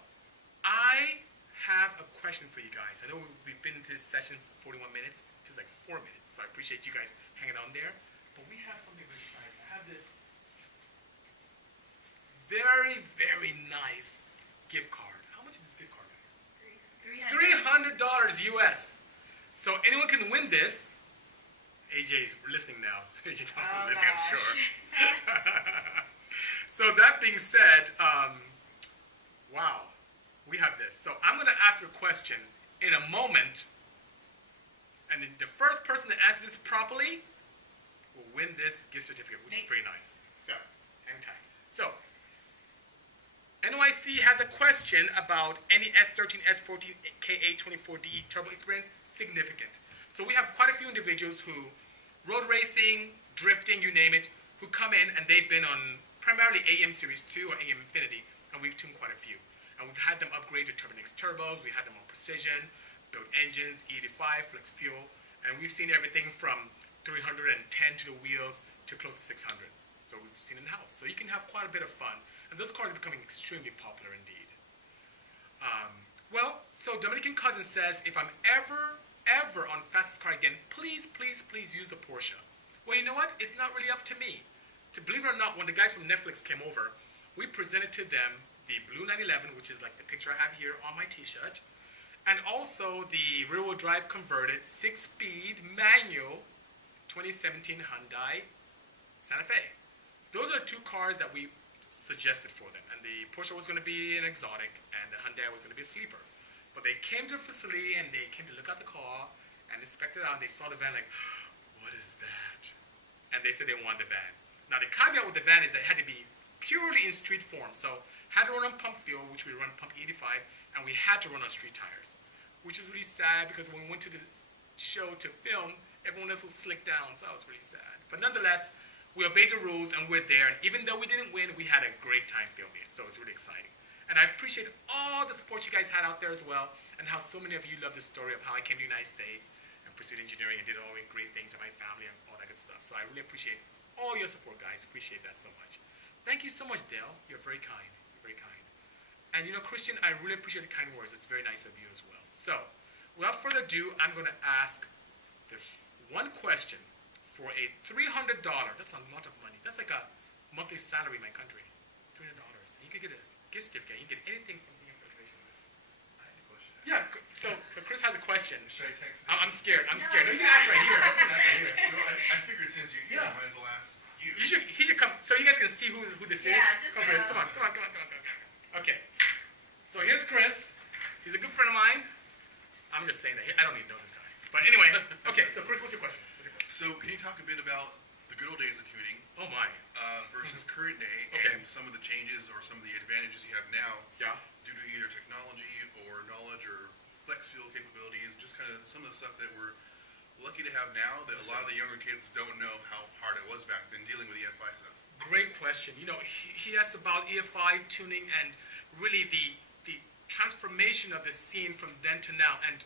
I have a question for you guys. I know we've been in this session for 41 minutes. It feels like 4 minutes, so I appreciate you guys hanging on there. But we have something very exciting. I have this very, very nice gift card. How much is this gift card, guys? $300 US. So anyone can win this. AJ's listening now. AJ don't listening, I'm sure. So that being said, wow, we have this. So I'm going to ask a question in a moment, and then the first person to answer this properly will win this gift certificate, which is pretty nice. So hang tight. So NYC has a question about any S13, S14, KA24DE turbo experience. Significant. So we have quite a few individuals who, road racing, drifting, you name it, who come in and they've been on primarily AEM Series 2 or AEM Infinity, and we've tuned quite a few. And we've had them upgrade to Turbonix turbos, we had them on precision, built engines, E85, flex fuel, and we've seen everything from 310 to the wheels to close to 600. So we've seen in-house. So you can have quite a bit of fun. And those cars are becoming extremely popular indeed. So Dominican Cousin says, if I'm ever on fastest car again, please use the Porsche. Well, you know what? It's not really up to me. To believe it or not, when the guys from Netflix came over, we presented to them the Blue 911, which is like the picture I have here on my t-shirt, and also the rear-wheel drive converted 6-speed manual 2017 Hyundai Santa Fe. Those are two cars that we suggested for them, and the Porsche was going to be an exotic, and the Hyundai was going to be a sleeper. But they came to the facility, and they came to look at the car, and inspected it out, and they saw the van like, what is that? And they said they wanted the van. Now, the caveat with the van is that it had to be purely in street form, so had to run on pump fuel, which we run pump 85, and we had to run on street tires, which was really sad, because when we went to the show to film, everyone else was slicked down, so that was really sad. But nonetheless, we obeyed the rules, and we're there, and even though we didn't win, we had a great time filming it, so it's really exciting. And I appreciate all the support you guys had out there as well, and how so many of you love the story of how I came to the United States and pursued engineering and did all the great things in my family and all that good stuff. So I really appreciate all your support, guys. Appreciate that so much. Thank you so much, Dale. You're very kind. You're very kind. And you know, Christian, I really appreciate the kind words. It's very nice of you as well. So, without further ado, I'm going to ask the one question for a $300. That's a lot of money. That's like a monthly salary in my country. $300. You could get a gift certificate. You can get anything from the Federation. I have a question. Yeah. So Chris has a question. Should I text it? I'm scared. I'm scared. No, you can ask right here. You can ask right here. No, I figured since you're here, I might as well ask you. He should come so you guys can see who this is. Yeah, just come, Chris. Come on. Okay. So here's Chris. He's a good friend of mine. I'm just saying that. I don't even know this guy. But anyway, okay. So Chris, what's your question? So can you talk a bit about the the good old days of tuning Oh my. versus current day, Okay. and some of the changes or some of the advantages you have now Yeah. due to either technology or knowledge or flex fuel capabilities, just kind of some of the stuff that we're lucky to have now that a lot of the younger kids don't know how hard it was back then dealing with the EFI stuff. Great question. You know, he asked about EFI tuning and really the transformation of the scene from then to now. And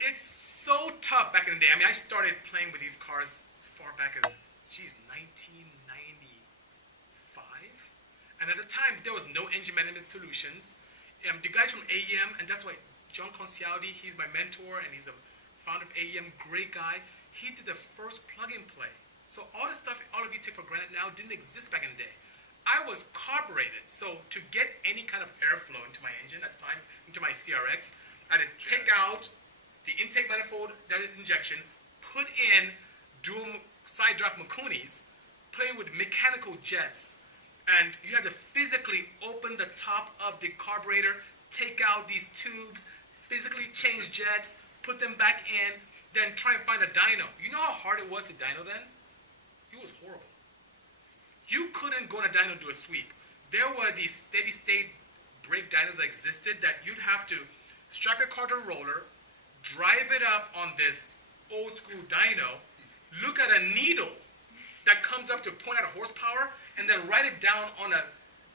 it's so tough back in the day. I mean, I started playing with these cars as far back as, 1995. And at the time, there was no engine management solutions. The guys from AEM, and that's why John Concialdi, he's my mentor, and he's the founder of AEM, great guy. He did the first plug-and-play. So all the stuff all of you take for granted now didn't exist back in the day. I was carbureted, so to get any kind of airflow into my engine at the time, into my CRX, I had to take out the intake manifold, that is injection, put in dual side draft Makunis, play with mechanical jets, and you had to physically open the top of the carburetor, take out these tubes, physically change jets, put them back in, then try and find a dyno. You know how hard it was to dyno then? It was horrible. You couldn't go on a dyno and do a sweep. There were these steady state brake dynos that existed that you'd have to strap your car to a roller, drive it up on this old school dyno, look at a needle that comes up to point out a horsepower, and then write it down on an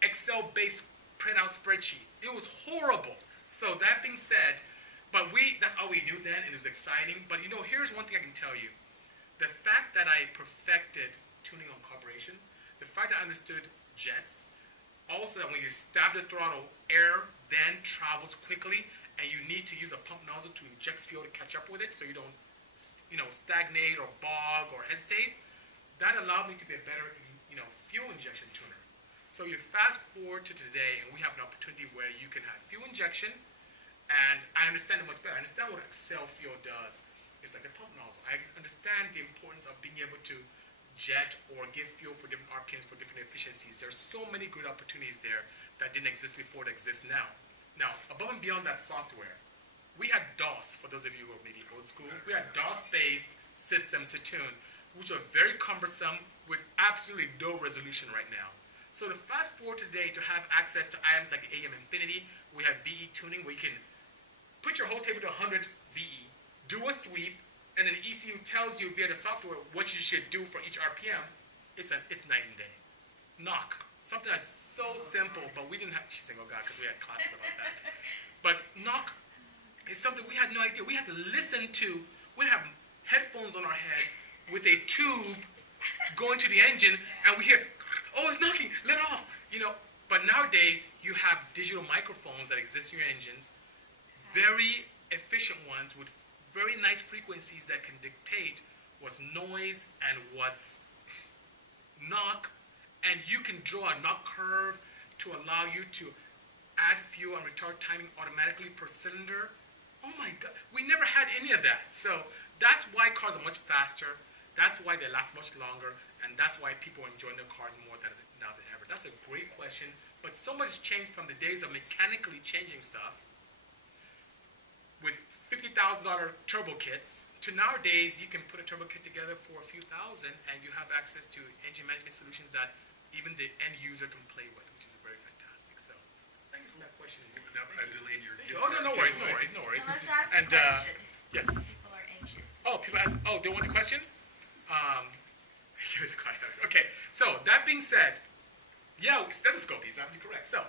Excel-based printout spreadsheet. It was horrible. So that being said, that's all we knew then, and it was exciting. But you know, here's one thing I can tell you. The fact that I perfected tuning on carburation, the fact that I understood jets, also that when you stab the throttle, air then travels quickly, and you need to use a pump nozzle to inject fuel to catch up with it so you don't stagnate or bog or hesitate. That allowed me to be a better fuel injection tuner. So you fast forward to today, and we have an opportunity where you can have fuel injection, and I understand it much better. I understand what Excel fuel does. It's like a pump nozzle. I understand the importance of being able to jet or give fuel for different RPMs for different efficiencies. There's so many good opportunities there that didn't exist before that exist now. Now, above and beyond that software, we had DOS, for those of you who are maybe old school. We had DOS-based systems to tune, which are very cumbersome with absolutely no resolution right now. So to fast forward today to have access to items like the AEM Infinity, we have VE tuning where you can put your whole table to 100 VE, do a sweep, and then ECU tells you via the software what you should do for each RPM. It's night and day. Knock, something that's so simple, but we didn't have, she's saying, oh God, because we had classes about that. But knock is something we had no idea. We had to listen to, we have headphones on our head with a tube going to the engine, and we hear, oh, it's knocking, let off, But nowadays, you have digital microphones that exist in your engines, very efficient ones with very nice frequencies that can dictate what's noise and what's knock, and you can draw a knock curve to allow you to add fuel and retard timing automatically per cylinder. Oh my God, we never had any of that. So that's why cars are much faster. That's why they last much longer, and that's why people are enjoying their cars more now than ever. That's a great question, but so much has changed from the days of mechanically changing stuff with $50,000 turbo kits to nowadays you can put a turbo kit together for a few thousand, and you have access to engine management solutions that even the end user can play with, which is very fantastic. So thank you for that question. Now I delayed your. Oh, no worries. So let's ask And, the question. Yes. People are anxious. People ask, they want the question? Here's a question. Okay, so that being said, stethoscope, he's absolutely correct. So,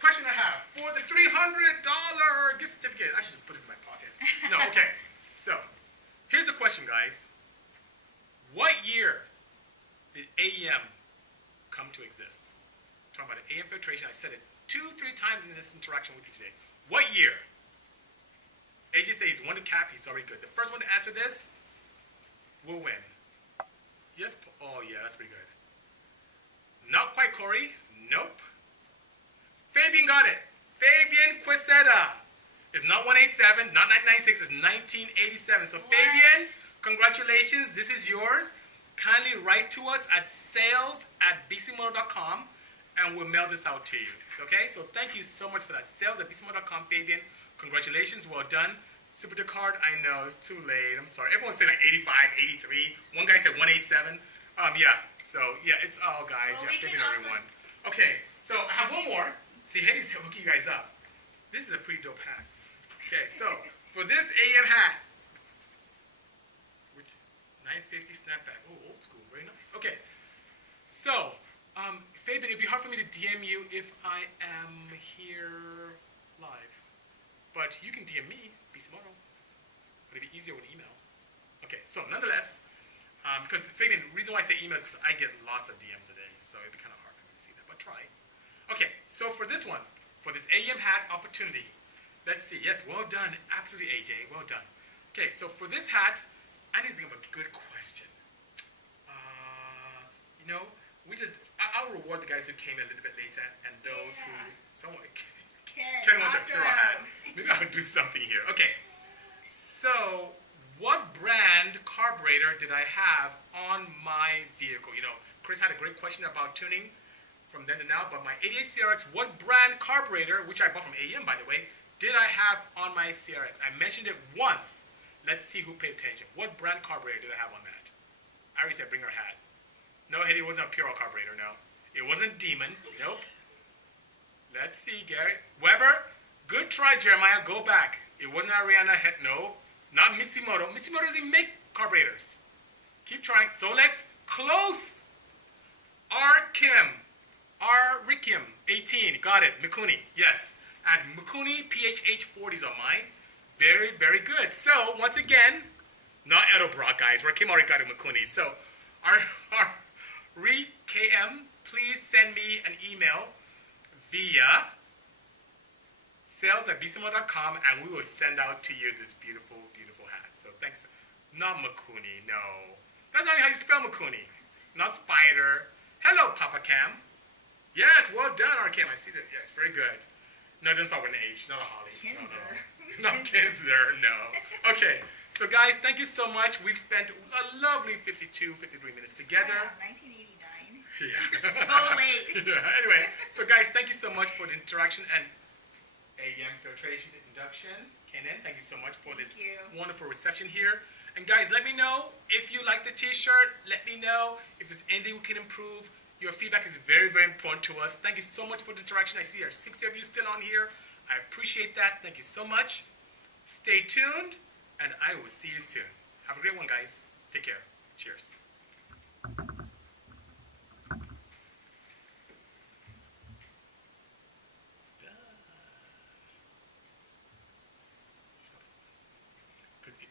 question I have for the $300 gift certificate. I should just put this in my pocket. No, okay. So, here's the question, guys. What year did AEM come to exist? Talking about AEM filtration. I said it 2-3 times in this interaction with you today. What year? AJ says he's won the cap. He's already good. The first one to answer this will win. Yes? Oh, yeah, that's pretty good. Not quite Corey. Nope. Fabian got it. Fabian Quiseta. It's not 187, not 1996, it's 1987. So, what? Fabian, congratulations. This is yours. Kindly write to us at sales@bisimoto.com, and we'll mail this out to you. Okay? So, thank you so much for that. Sales@bisimoto.com, Fabian. Congratulations. Well done. Super Ducard, I know, it's too late. I'm sorry. Everyone's saying like 85, 83. One guy said 187. Yeah. So yeah, it's all guys. Well, Yeah, we can Fabian also- everyone. Okay. So I have one more. See, Hetty's hooking you guys up. This is a pretty dope hat. Okay. So for this AEM hat, which 950 snapback. Oh, old school. Very nice. Okay. So, Fabian, it'd be hard for me to DM you if I am here live. But you can DM me, Bisimoto. But it'd be easier with email. Okay, so nonetheless, because Fabian, the reason why I say email is because I get lots of DMs a day, so it'd be kind of hard for me to see that, but try. Okay, so for this one, for this AEM hat opportunity, let's see. Yes, well done. Absolutely, AJ. Well done. Okay, so for this hat, I need to think of a good question. You know, I'll reward the guys who came a little bit later and those who, Ken wants a pure hat. Maybe I'll do something here. Okay, so what brand carburetor did I have on my vehicle? You know, Chris had a great question about tuning from then to now, but my 88 CRX, what brand carburetor, which I bought from AEM by the way, did I have on my CRX? I mentioned it once. Let's see who paid attention. What brand carburetor did I have on that? I already said bring her hat. No, Hetty, it wasn't a Puro carburetor, no. It wasn't Demon, nope. Let's see, Gary. Weber, good try, Jeremiah, go back. It wasn't Ariana, no. Not Bisimoto. Bisimoto doesn't make carburetors. Keep trying. So let's close. R. Kim. R. Rikim, 18, got it. Mikuni, yes. At Mikuni, PHH 40s on mine. Very, very good. So, once again, not Edelbrock, guys. Rakim already got it Mikuni. So, our KM, please send me an email via sales@bisimo.com and we will send out to you this beautiful, beautiful hat. So thanks. Not Mikuni, no. That's not how you spell Mikuni. Not spider. Hello, Papa Cam. Yes, well done, RKM. I see that. Yes, very good. No, it doesn't start with an H, not a Holly. Kinzer. No. Not Kinsler, no. Okay, so guys, thank you so much. We've spent a lovely 53 minutes together. Yeah, 1989. Yeah. So late. Yeah, anyway, so guys, thank you so much for the interaction and AEM filtration induction. Kenan, thank you so much for this wonderful reception here. And guys, let me know if you like the t-shirt. Let me know if there's anything we can improve. Your feedback is very, very important to us. Thank you so much for the interaction. I see there are 60 of you still on here. I appreciate that. Thank you so much. Stay tuned, and I will see you soon. Have a great one, guys. Take care. Cheers.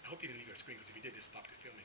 I hope you didn't leave your screen, because if you did, just stop the filming.